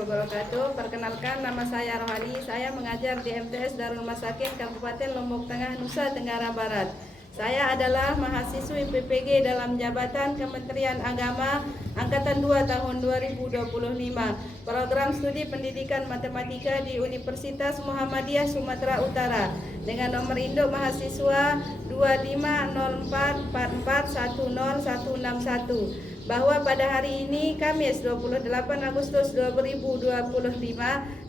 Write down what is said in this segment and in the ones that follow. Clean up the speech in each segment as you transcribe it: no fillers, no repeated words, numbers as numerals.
wabarakatuh. Perkenalkan, nama saya Rohani. Saya mengajar di MTS Darul Masakin Kabupaten Lombok Tengah, Nusa Tenggara Barat. Saya adalah mahasiswi PPG dalam jabatan Kementerian Agama Angkatan 2 tahun 2025. Program studi pendidikan matematika di Universitas Muhammadiyah Sumatera Utara dengan nomor induk mahasiswa 250444101161, bahwa pada hari ini Kamis 28 Agustus 2025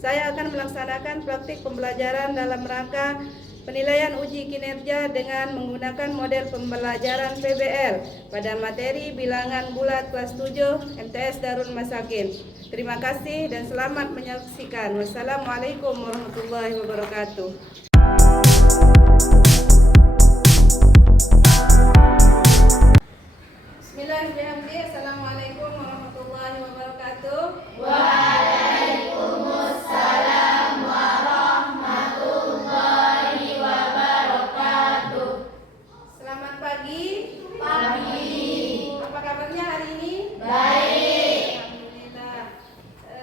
saya akan melaksanakan praktik pembelajaran dalam rangka penilaian uji kinerja dengan menggunakan model pembelajaran PBL pada materi bilangan bulat kelas 7 MTS Darul Masakin. Terima kasih dan selamat menyaksikan. Wassalamualaikum warahmatullahi wabarakatuh. Bismillahirrahmanirrahim. Assalamualaikum warahmatullahi wabarakatuh. Waalaikumsalam warahmatullahi wabarakatuh. Selamat pagi. Pagi. Apa kabarnya hari ini? Baik. Alhamdulillah.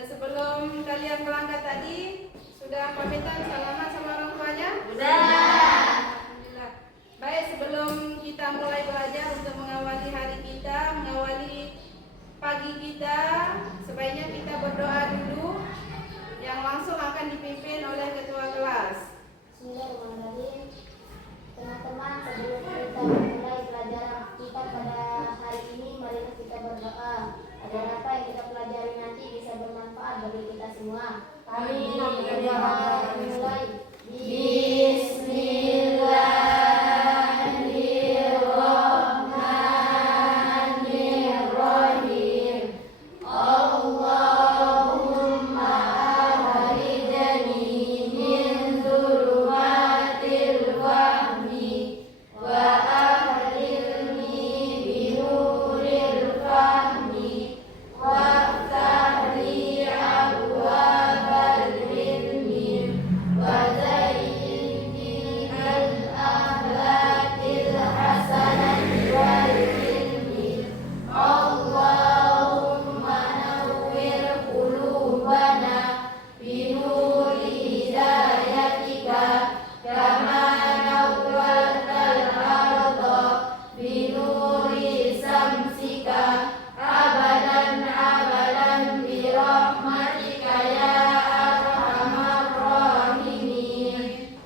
Sebelum kalian berangkat tadi, sudah pamitan salaman sama orang tuanya? Sudah. Alhamdulillah. Baik, sebelum kita mulai belajar untuk mengawali hari kita, mengawali pagi kita, sebaiknya kita berdoa dulu yang langsung akan dipimpin oleh ketua kelas. Bismillahirrahmanirrahim. Teman-teman, sebelum kita memulai pelajaran kita pada hari ini, mari kita berdoa agar apa yang kita pelajari nanti bisa bermanfaat bagi kita semua. Amin. Mulai. Bismillahirrahmanirrahim. Allahumma akhrijni min dzulumatil wahmi wa akhrijni bi nuril fahmi waftah li abwabal ilmi wa zayyinni bil akhlaqil hasanati wal ilmi. Allahumma nawwir qulubana bi nuri hidayatika kama nawwartal arda bi nuri samsika abadan bi rahmatika ya arhamar rahimin.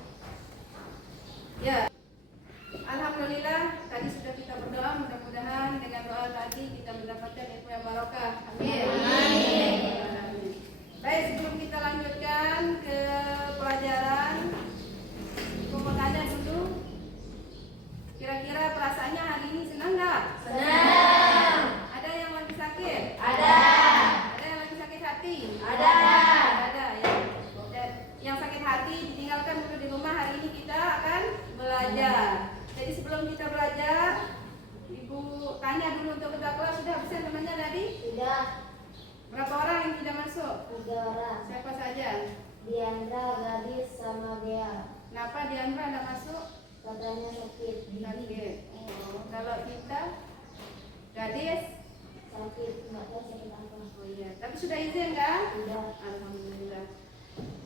Ya, alhamdulillah tadi sudah kita berdoa, mudah-mudahan dengan doa tadi kita mendapatkan ilmu yang barokah. Amin. Amin. Baik, sebelum kita lanjutkan ke pelajaran, aku mau tanya dulu, kira-kira perasaannya hari ini senang nggak? Senang. Ada yang lagi sakit? Ada. Ada yang lagi sakit hati? Ada. Ada ya. Dan yang sakit hati ditinggalkan dulu di rumah. Hari ini kita akan belajar. Jadi sebelum kita belajar, Ibu tanya dulu untuk ketua kelas, sudah absen temannya tadi? Sudah. Berapa orang yang tidak masuk? 3 orang. Siapa saja? Diandra, Gadis, sama Gea. Kenapa Diandra tidak masuk? Katanya sakit gigi. Sakit. Oh, kalau kita Gadis? Sakit, nggak tahu sakit apa. Oh iya. Tapi sudah izin kan? Sudah. Alhamdulillah.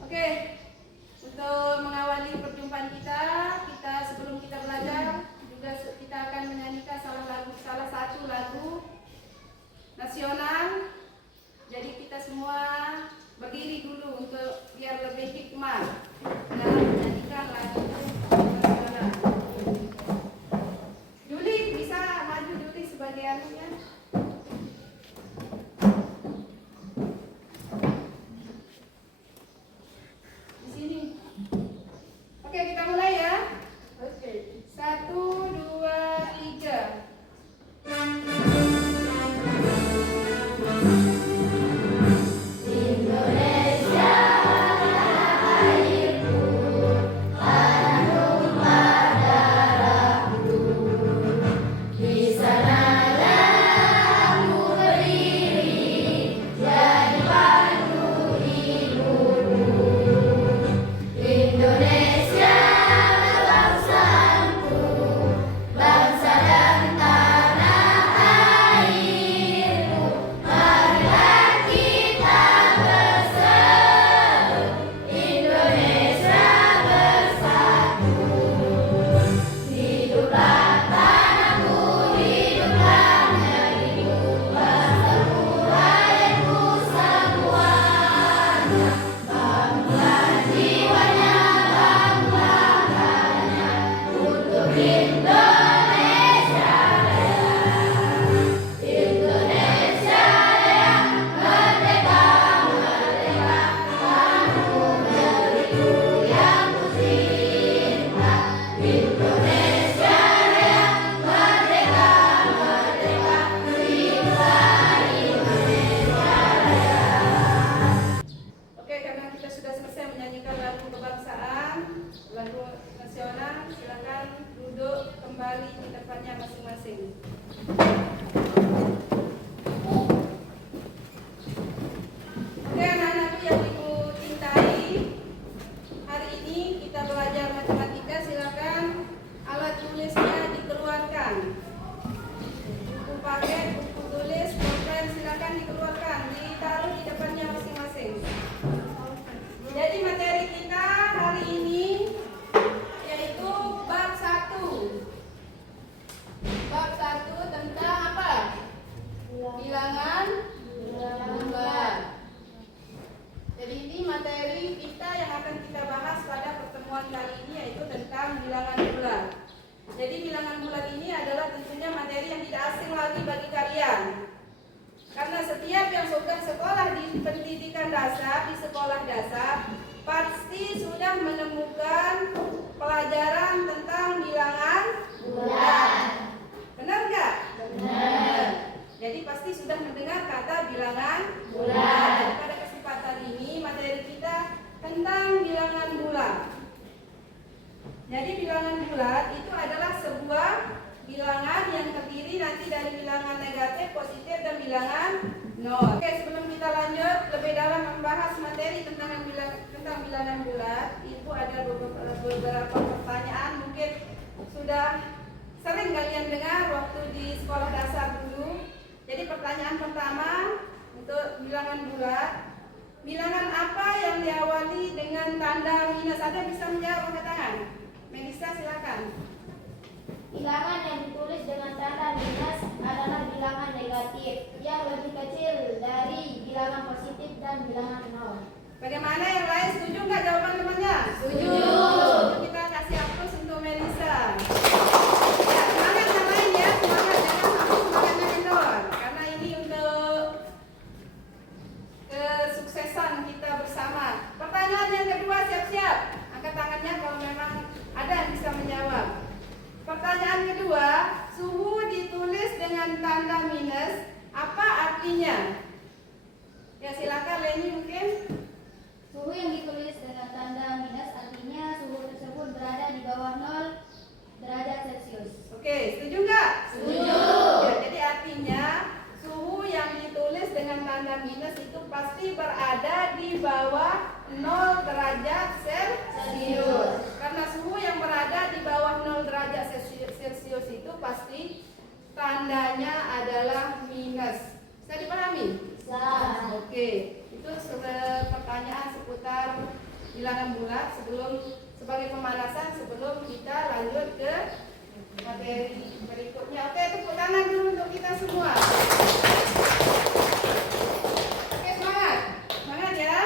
Oke, untuk mengawali perjumpaan kita sebelum kita belajar juga kita akan menyanyikan salah satu lagu nasional. Jadi kita semua berdiri dulu untuk biar lebih hikmah dalam menyanyikan lagu nasional. Juli bisa maju, Juli sebagai anunya. Di sini. Oke, kita mulai ya. Oke. 1, 2, 3. Indonesia airku, tanah tumpah darahku. Di sanalah aku berdiri, jadi pandu hidupku. Indonesia bangsaku, Oke, karena kita sudah selesai menyanyikan lagu kebangsaan, lagu nasional, silakan duduk kembali di tempatnya masing-masing. Oke, anak-anakku yang Ibu cintai, hari ini kita belajar matematika. Silakan alat tulisnya dikeluarkan. Buku paket, buku tulis, pulpen silakan dikeluarkan, ditaruh di depannya masing-masing. Jadi materi kita hari ini yaitu bab 1. Bab 1 tentang apa? Bilangan bulat. Jadi ini materi kita yang akan kita bahas pada pertemuan kali ini, yaitu tentang bilangan bulat. Jadi bilangan bulat ini adalah tentunya materi yang tidak asing lagi bagi kalian. Karena setiap yang sudah sekolah di pendidikan dasar, di sekolah dasar, pasti sudah menemukan pelajaran tentang bilangan bulat. Benar nggak? Benar. Jadi pasti sudah mendengar kata bilangan bulat. Pada kesempatan ini materi kita tentang bilangan bulat. Jadi bilangan bulat itu adalah sebuah bilangan yang terdiri nanti dari bilangan negatif, positif, dan bilangan nol. Oke, sebelum kita lanjut lebih dalam membahas materi tentang bilangan bulat, Ibu ada beberapa pertanyaan mungkin sudah sering kalian dengar waktu di sekolah dasar dulu. Jadi pertanyaan pertama untuk bilangan bulat, bilangan apa yang diawali dengan tanda minus? Ada bisa menjawab angkat tangan? Melisa silakan. Bilangan yang ditulis dengan tanda minus adalah bilangan negatif yang lebih kecil dari bilangan positif dan bilangan nol. Bagaimana yang lain, setuju nggak jawaban temannya? Setuju. Kita kasih aplaus untuk Melisa. Ya, semangat yang lain ya, semangat, jangan sampai semangatnya kendor. Karena ini untuk kesuksesan kita bersama. Pertanyaan yang kedua, siap-siap. Angkat tangannya kalau memang ada yang bisa menjawab. Pertanyaan kedua, suhu ditulis dengan tanda minus, apa artinya? Ya silakan Leni mungkin. Suhu yang ditulis dengan tanda minus artinya suhu tersebut berada di bawah 0 derajat Celcius. Oke, setuju nggak? Setuju. Ya, jadi artinya suhu yang ditulis dengan tanda minus itu pasti berada di bawah 0 derajat Celcius. Karena suhu yang berada di bawah 0 derajat Celcius itu pasti tandanya adalah minus. Bisa dipahami? Bisa. Oke, itu pertanyaan seputar bilangan bulat sebagai pemanasan sebelum kita lanjut ke materi berikutnya. Oke, tepuk tangan dulu untuk kita semua. Oke, semangat. Semangat ya?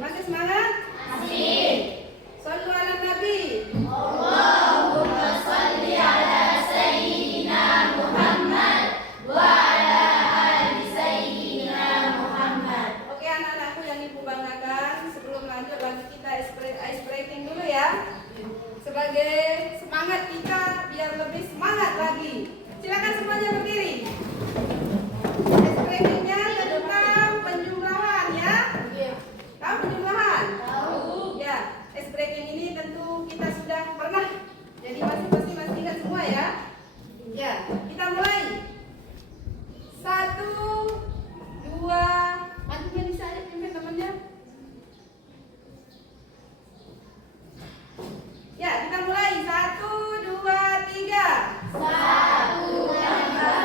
Masih semangat? Masih. Shallu ala Nabi. Allahumma shalli ala sayyidina Muhammad wa ala ali sayyidina Muhammad. Oke, anak-anakku yang Ibu banggakan, sebelum lanjut kita ice breaking dulu ya. Sebagai semangat kita biar lebih semangat lagi. Silakan semuanya berdiri. Ice breakingnya tentang penjumlahan ya. Tahu penjumlahan? Tahu. Ya, ice breaking ini tentu kita sudah pernah. Jadi masing-masing masih ingat semua ya. Ya, kita mulai. 1, 2, bantu Melisa aja pimpin temannya. Ya, kita mulai. 1, 2, 3. 1 tambah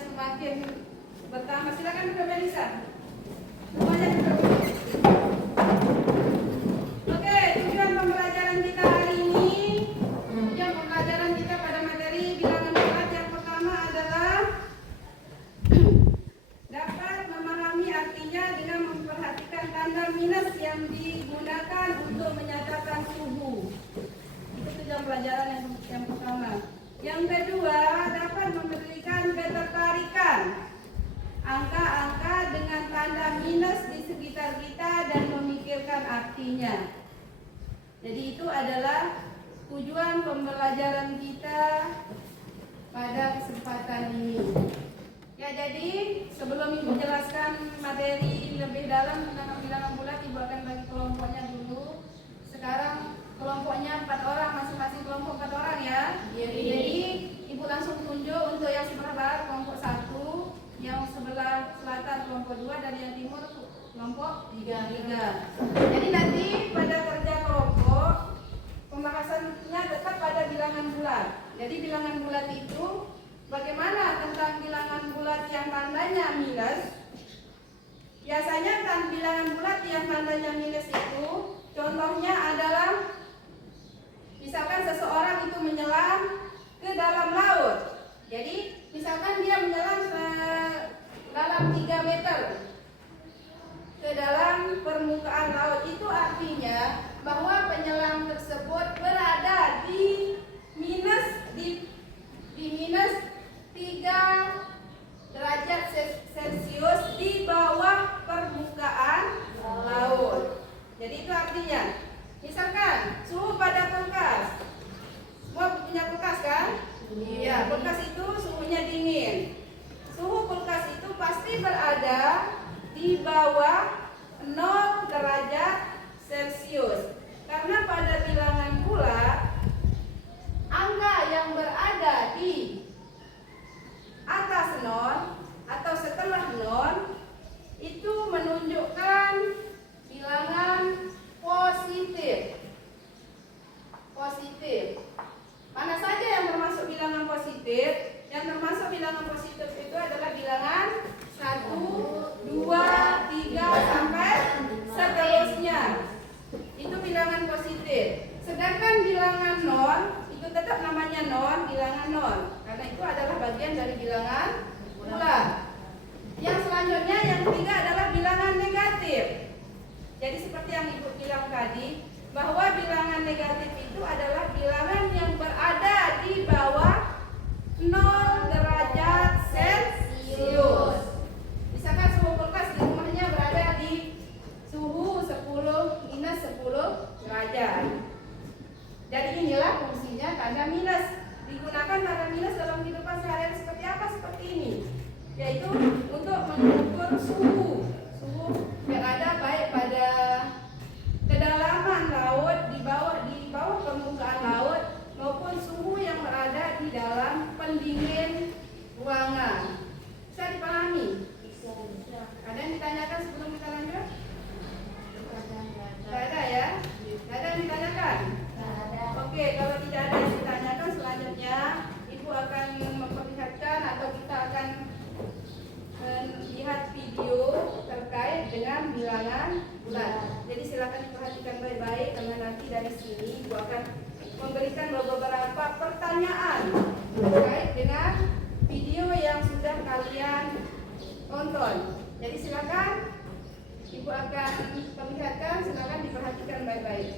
semakin bertambah. Silakan Dr. Melisa. Semuanya duduk. Oke, tujuan pembelajaran kita hari ini, tujuan pembelajaran kita pada materi bilangan bulat yang pertama adalah dapat memahami artinya dengan memperhatikan tanda minus yang digunakan untuk menyatakan suhu. Itu tujuan pelajaran yang pertama. Yang kedua, dapat memberikan ketertarikan angka-angka dengan tanda minus di sekitar kita dan memikirkan artinya. Jadi itu adalah tujuan pembelajaran kita pada kesempatan ini. Ya, jadi sebelum Ibu jelaskan materi lebih dalam tentang bilangan bulat, Ibu akan bagi kelompoknya dulu. Sekarang kelompoknya 4 orang, masing-masing kelompok 4 orang ya. Jadi Ibu langsung tunjuk untuk yang sebelah barat kelompok 1, yang sebelah selatan kelompok 2, dan yang timur kelompok 3. Jadi nanti pada kerja kelompok pembahasannya tetap pada bilangan bulat. Jadi bilangan bulat itu bagaimana tentang bilangan bulat yang tandanya minus. Biasanya kan bilangan bulat yang tandanya minus itu contohnya adalah misalkan seseorang itu menyelam ke dalam laut. Jadi misalkan dia menyelam dalam 3 meter ke dalam permukaan laut, itu artinya bahwa penyelam tersebut berada di minus 3 derajat Celcius di bawah permukaan laut. Jadi itu artinya, misalkan suhu pada kulkas, semua punya kulkas kan? Iya, kulkas itu suhunya dingin. Suhu kulkas itu pasti berada di bawah 0 derajat Celcius. Karena pada bilangan bulat, angka yang berada di atas 0 atau setelah 0 itu menunjukkan bilangan positif. Mana saja yang termasuk bilangan positif? Yang termasuk bilangan positif itu adalah bilangan 1, 2, 3 sampai seterusnya. Itu bilangan positif. Sedangkan bilangan non itu tetap namanya non, bilangan non, karena itu adalah bagian dari bilangan bulat. Yang selanjutnya yang ketiga adalah bilangan negatif. Jadi seperti yang Ibu bilang tadi, bahwa bilangan negatif itu adalah bilangan yang berada di bawah 0 derajat Celcius. Misalkan suhu kulkas di rumahnya berada di suhu minus 10 derajat. Jadi inilah fungsinya tanda minus. Digunakan tanda minus dalam kehidupan sehari-hari seperti apa? Seperti ini, yaitu untuk mengukur suhu yang ada baik pada kedalaman laut, di bawah permukaan laut, maupun suhu yang berada di dalam pendingin ruangan. Bisa dipahami? Ada yang ditanyakan sebelum kita lanjut? Tidak ada ya? Tidak ada yang ditanyakan? Oke, kalau tidak ada yang ditanyakan, selanjutnya Ibu akan memperlihatkan atau kita akan melihat video terkait dengan bilangan bulat. Jadi silakan diperhatikan baik-baik karena nanti dari sini Ibu akan memberikan beberapa pertanyaan terkait dengan video yang sudah kalian tonton. Jadi silakan Ibu akan perlihatkan, silakan diperhatikan baik-baik.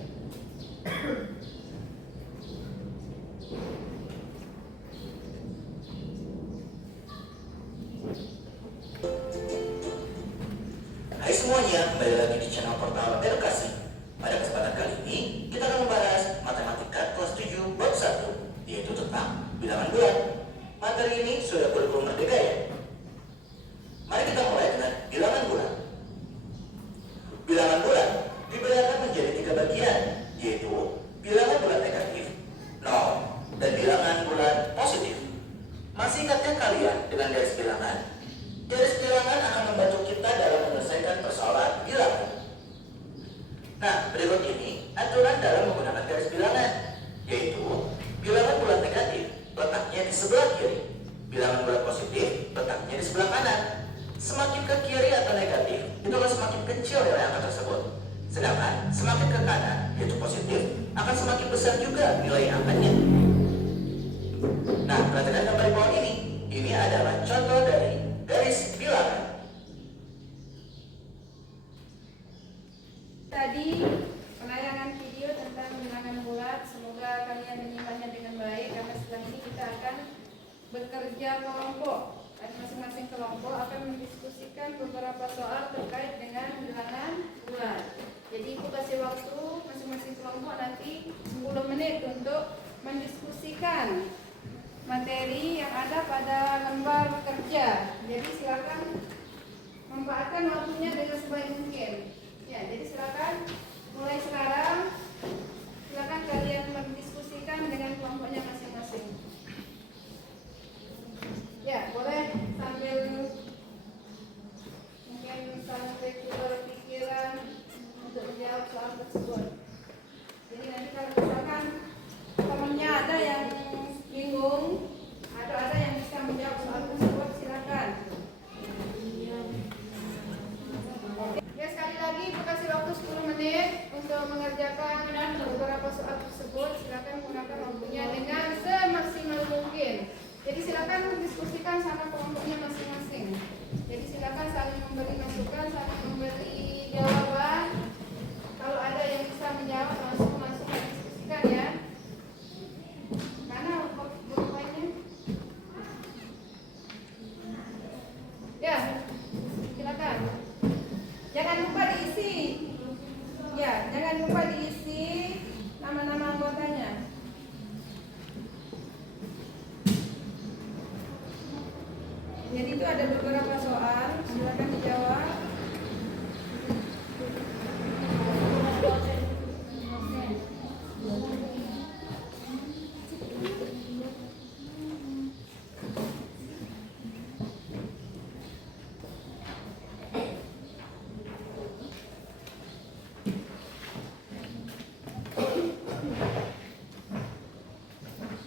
Hai semuanya, kembali lagi di channel portal edukasi. Pada kesempatan kali ini, kita akan membahas matematika kelas 7 bab 1, yaitu tentang bilangan bulat. Materi ini sudah kurikulum merdeka ya? Mari kita mulai dengan bilangan bulat. Bilangan bulat dibedakan menjadi 3 bagian, yaitu bilangan bulat negatif, 0, dan bilangan bulat positif. Masih ingatkah kalian dengan garis bilangan? Garis bilangan akan membantu kita dalam menyelesaikan persoalan bilangan. Nah, berikut ini aturan dalam menggunakan garis bilangan, yaitu bilangan bulat negatif letaknya di sebelah kiri, bilangan bulat positif letaknya letaknya di sebelah kanan. Semakin ke kiri atau negatif, itu akan semakin kecil nilai angka tersebut. Sedangkan semakin ke kanan, yaitu positif, akan semakin besar juga nilai angkanya. Nah, perhatikan gambar di bawah ini. Ini adalah contoh dari garis bilangan. Tadi penayangan video tentang bilangan bulat, semoga kalian menyimaknya dengan baik karena setelah ini kita akan bekerja kelompok. Dan masing-masing kelompok akan mendiskusikan beberapa soal terkait dengan bilangan bulat. Jadi ibu kasih waktu masing-masing kelompok nanti 10 menit untuk mendiskusikan materi yang ada pada lembar kerja. Jadi silakan memanfaatkan waktunya dengan sebaik mungkin. Ya, jadi silakan mulai sekarang. Silakan kalian mendiskusikan dengan kelompoknya masing-masing. Ya, boleh sambil mungkin sampai berpikiran untuk menjawab soal tersebut. Jadi nanti kalau misalkan temannya ada yang bingung atau ada yang bisa menjawab soal tersebut, silakan. Ya, sekali lagi aku kasih waktu 10 menit untuk mengerjakan beberapa soal tersebut. Silakan gunakan waktunya dengan semaksimal mungkin. Jadi silakan diskusikan sama kelompoknya masing-masing. Jadi silakan saling memberi masukan, saling memberi jawaban. Kalau ada yang bisa menjawab langsung diskusikan ya. Mana buku lainnya? Ya, silakan. Jangan lupa diisi. Ya, jangan lupa diisi nama-nama anggotanya. Jadi itu ada beberapa soal, silakan dijawab.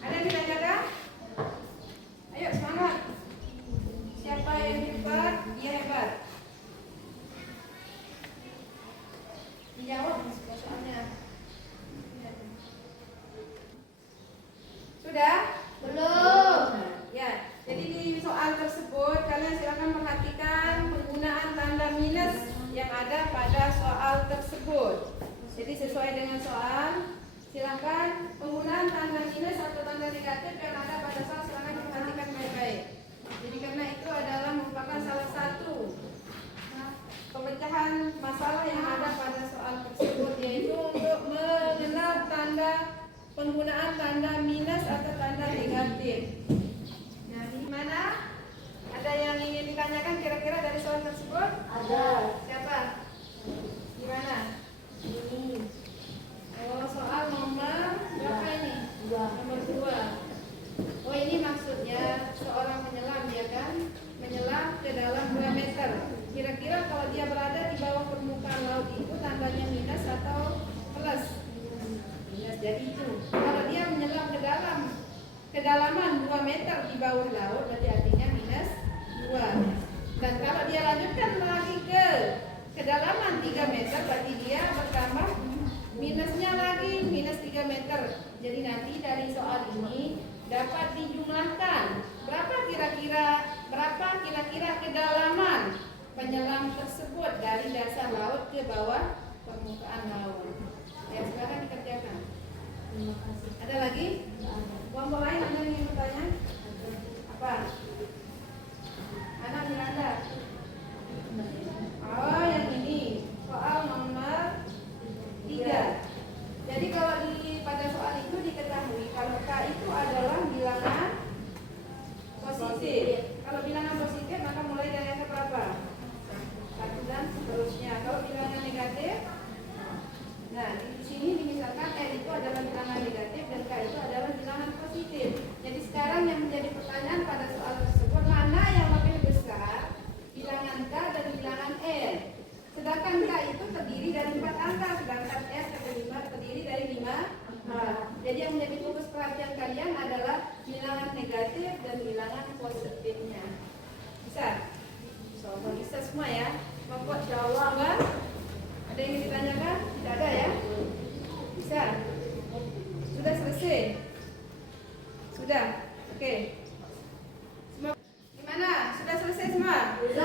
Ada yang ditanyakan? Ayo semangat. Siapa yang hebat, dia hebat. Dijawab soalnya. Sudah? Belum. Ya, jadi di soal tersebut kalian silakan perhatikan penggunaan tanda minus yang ada pada soal tersebut. Jadi sesuai dengan soal, silakan penggunaan tanda minus atau tanda negatif yang ada pada soal silakan perhatikan baik-baik. Jadi karena itu adalah merupakan salah satu pemecahan masalah yang ada pada soal tersebut, yaitu untuk mengenal tanda penggunaan tanda minus atau tanda negatif. Nah, di mana? Ada yang ingin ditanyakan kira-kira dari soal tersebut? Ada. Siapa? Di mana? Ini. Oh, soal nomor berapa ini? 2. Nomor 2. Oh, ini maksudnya seorang penyelam, ya kan? Menyelam ke dalam 2 meter. Kira-kira kalau dia berada di bawah permukaan laut itu tandanya minus atau plus? Minus. Jadi itu. Kalau dia menyelam ke dalam kedalaman 2 meter di bawah laut, berarti artinya minus 2. Dan kalau dia lanjutkan lagi ke kedalaman 3 meter, berarti dia bertambah minusnya lagi, minus 3 meter. Jadi nanti dari soal ini dapat dijumlahkan berapa kira-kira kedalaman penyelam tersebut dari dasar laut ke bawah permukaan laut. Ya, silakan dikerjakan. Terima kasih. Ada lagi? Kelompok lain ada yang ingin bertanya? Apa? Anak Miranda. Oh, yang ini soal nomor 3. Jadi kalau pada soal itu diketahui kalau K itu adalah bilangan positif. Kalau bilangan positif maka mulai dari angka berapa? 1 dan seterusnya. Kalau bilangan negatif, nah di sini misalkan R itu adalah bilangan negatif dan K itu adalah bilangan positif. Jadi sekarang yang menjadi pertanyaan pada soal tersebut semua ya. Kelompok Jawa. Ada yang ingin ditanyakan? Tidak ada ya? Bisa? Sudah selesai? Sudah? Oke. Semua gimana? Sudah selesai semua? Sudah.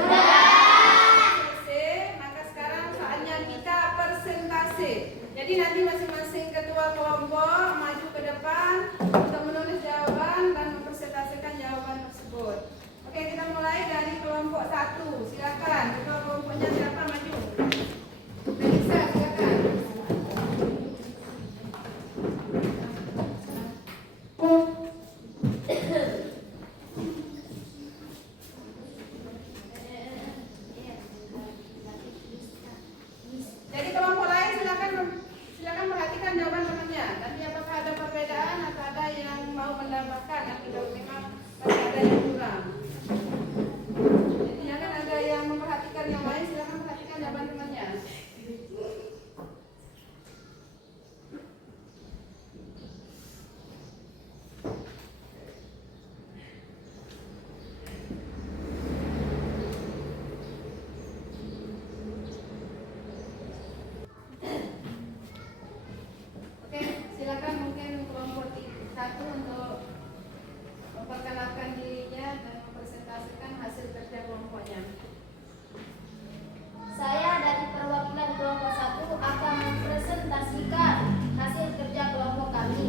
Selesai, maka sekarang saatnya kita presentasi. Jadi nanti masing-masing ketua kelompok maju ke depan untuk menulis jawaban dan mempresentasikan jawaban tersebut. Oke, kita mulai dari kelompok 1. Silakan, ketua kelompoknya siapa maju? Bisa, silakan. Jadi kelompok lain silakan perhatikan jawaban temannya. Nanti apakah ada perbedaan atau ada yang mau menambahkan atau kalau memang masih ada yang kurang. Jadi jangan ada yang memperhatikan yang lain, silakan perhatikan jawaban temannya. Oke, silakan mungkin kelompok 1 untuk memperkenalkan dirinya dan mempresentasikan hasil kerja kelompoknya. Saya dari perwakilan kelompok 1 akan mempresentasikan hasil kerja kelompok kami.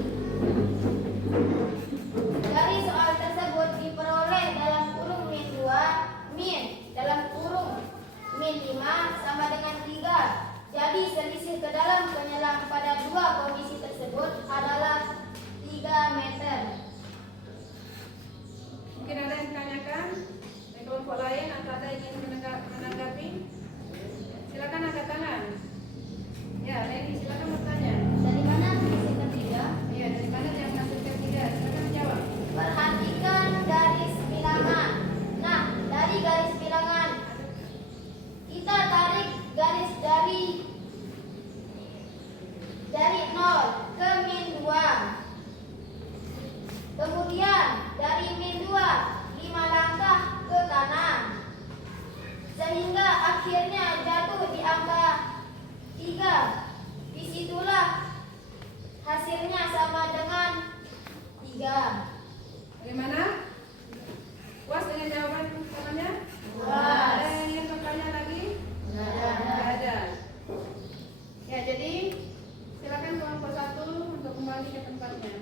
Dari soal tersebut diperoleh dalam kurung min 2, min dalam kurung min 5 sama dengan 3. Jadi selisih ke dalam penyelam pada dua kondisi tersebut adalah 3 meter. Mungkin ada yang ditanyakan dari kelompok lain atau ada yang ingin menanggapi? Silakan angkat tangan. Ya, Leni, silakan bertanya. Dari mana selisih ketiga? Iya, dari mana yang hasil ketiga? Silakan jawab. Perhatikan garis bilangan. Nah, dari garis bilangan kita tarik garis dari 0 ke min 2. Kemudian dari min 2 5 langkah ke kanan. Sehingga akhirnya jatuh di angka 3. Disitulah hasilnya sama dengan 3. Bagaimana? Puas dengan jawaban temannya? Puas. Ada yang ingin bertanya lagi? Tidak ada. Ya, jadi silakan kelompok 1 untuk kembali ke tempatnya.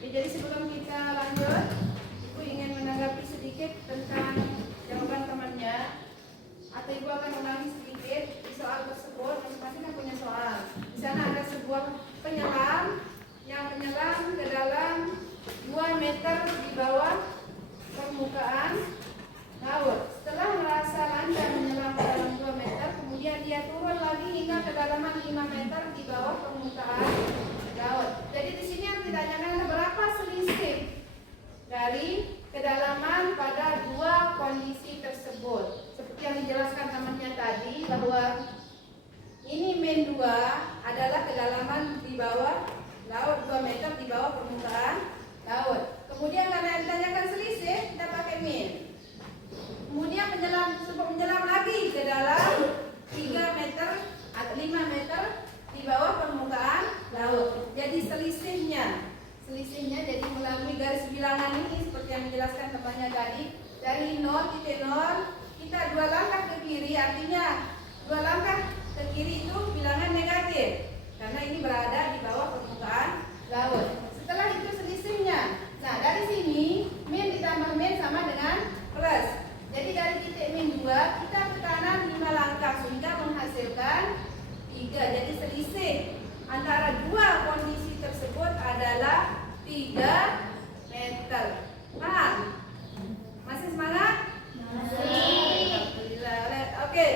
Ya, jadi sebelum kita lanjut, Ibu ingin menanggapi sedikit tentang jawaban temannya, atau Ibu akan ulangi sedikit di soal tersebut. Masing-masing kan punya soal. Di sana ada sebuah penyelam yang menyelam ke dalam 2 meter di bawah permukaan laut. Setelah merasa lancar menyelam ke dalam 2 meter, kemudian dia turun lagi hingga kedalaman 5 meter di bawah permukaan laut. Jadi di sini yang ditanyakan berapa selisih dari kedalaman pada 2 kondisi tersebut. Seperti yang dijelaskan temannya tadi bahwa ini min 2 adalah kedalaman di bawah laut 2 meter di bawah permukaan laut. Kemudian karena yang ditanyakan selisih, kita pakai min. Kemudian menyelam lagi ke dalam 3 meter atau 5 meter di bawah permukaan laut. Jadi selisihnya jadi melalui garis bilangan ini seperti yang dijelaskan temannya tadi, dari 0 titik 0 kita 2 langkah ke kiri, artinya 2 langkah ke kiri itu bilangan negatif karena ini berada di bawah permukaan laut. Setelah itu selisihnya. Nah, dari sini min ditambah min sama dengan plus. Jadi dari titik min 2 kita ke kanan 5 langkah sehingga menghasilkan 3. Jadi selisih antara 2 kondisi tersebut adalah 3 meter. Paham? Masih semangat? Masih. Alhamdulillah. Oke.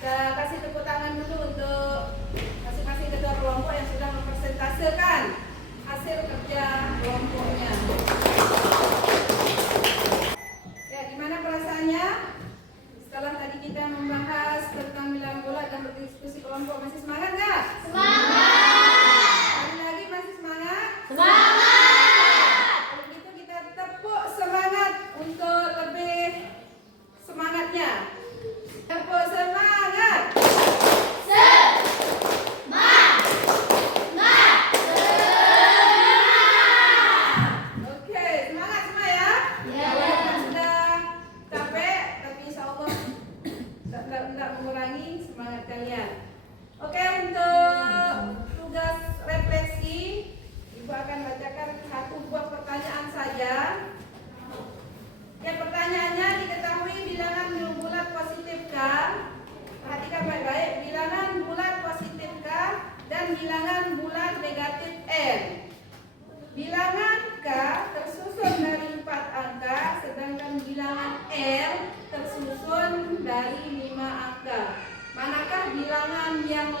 Kita kasih tepuk tangan dulu untuk masing-masing ketua kelompok yang sudah mempresentasikan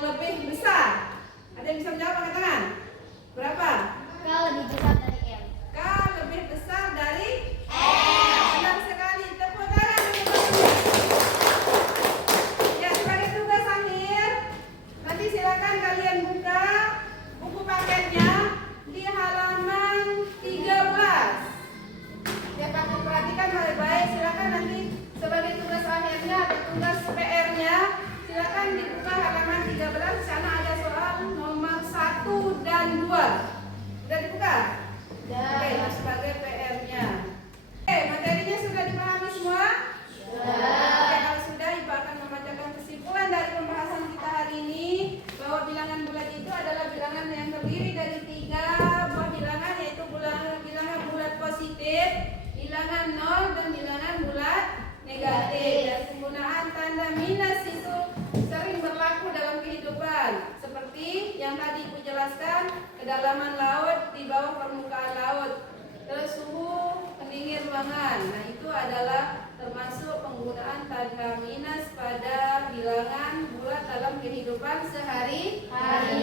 lebih besar? Ada yang bisa menjawab angkat tangan? Berapa? K lebih besar dari M. K lebih besar dari M. Benar sekali. Tepuk tangan untuk Bapak. Ya, sebagai tugas akhir, nanti silakan kalian buka buku paketnya di halaman 13. Ya, Pak, perhatikan baik-baik. Silakan nanti sebagai tugas akhirnya atau tugas PR-nya, silakan dibuka halaman 13. Di sana ada soal nomor 1 dan 2. Sudah dibuka? Oke, itu sebagai PR-nya. Oke, materinya sudah dipahami semua? Oke, kalau sudah, Ibu akan membacakan kesimpulan dari pembahasan kita hari ini, bahwa bilangan bulat itu adalah bilangan yang terdiri dari 3 buah bilangan, yaitu bilangan bulat positif, bilangan 0, dan bilangan bulat negatif. Dan penggunaan tanda minus itu sering berlaku dalam kehidupan, seperti yang tadi Ibu jelaskan, kedalaman laut di bawah permukaan laut, terus suhu pendingin ruangan. Nah, itu adalah termasuk penggunaan tanda minus pada bilangan bulat dalam kehidupan sehari-hari.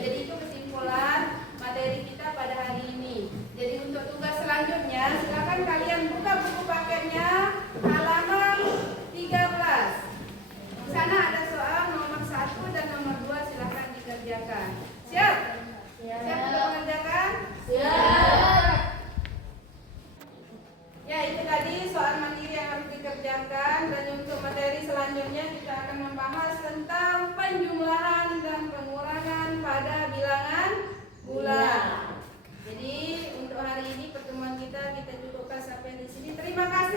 Jadi itu kesimpulan materi kita pada hari ini. Jadi untuk tugas selanjutnya, silakan kalian buka buku paketnya halaman 13. Di sana ada soal nomor 1 dan nomor 2, silakan dikerjakan. Siap? Siap untuk mengerjakan? Siap. Ya, itu tadi soal mandiri yang harus dikerjakan. Dan untuk materi selanjutnya kita akan membahas tentang penjumlahan dan pengurangan pada bilangan bulat. Jadi untuk hari ini pertemuan kita cukupkan sampai di sini. Terima kasih.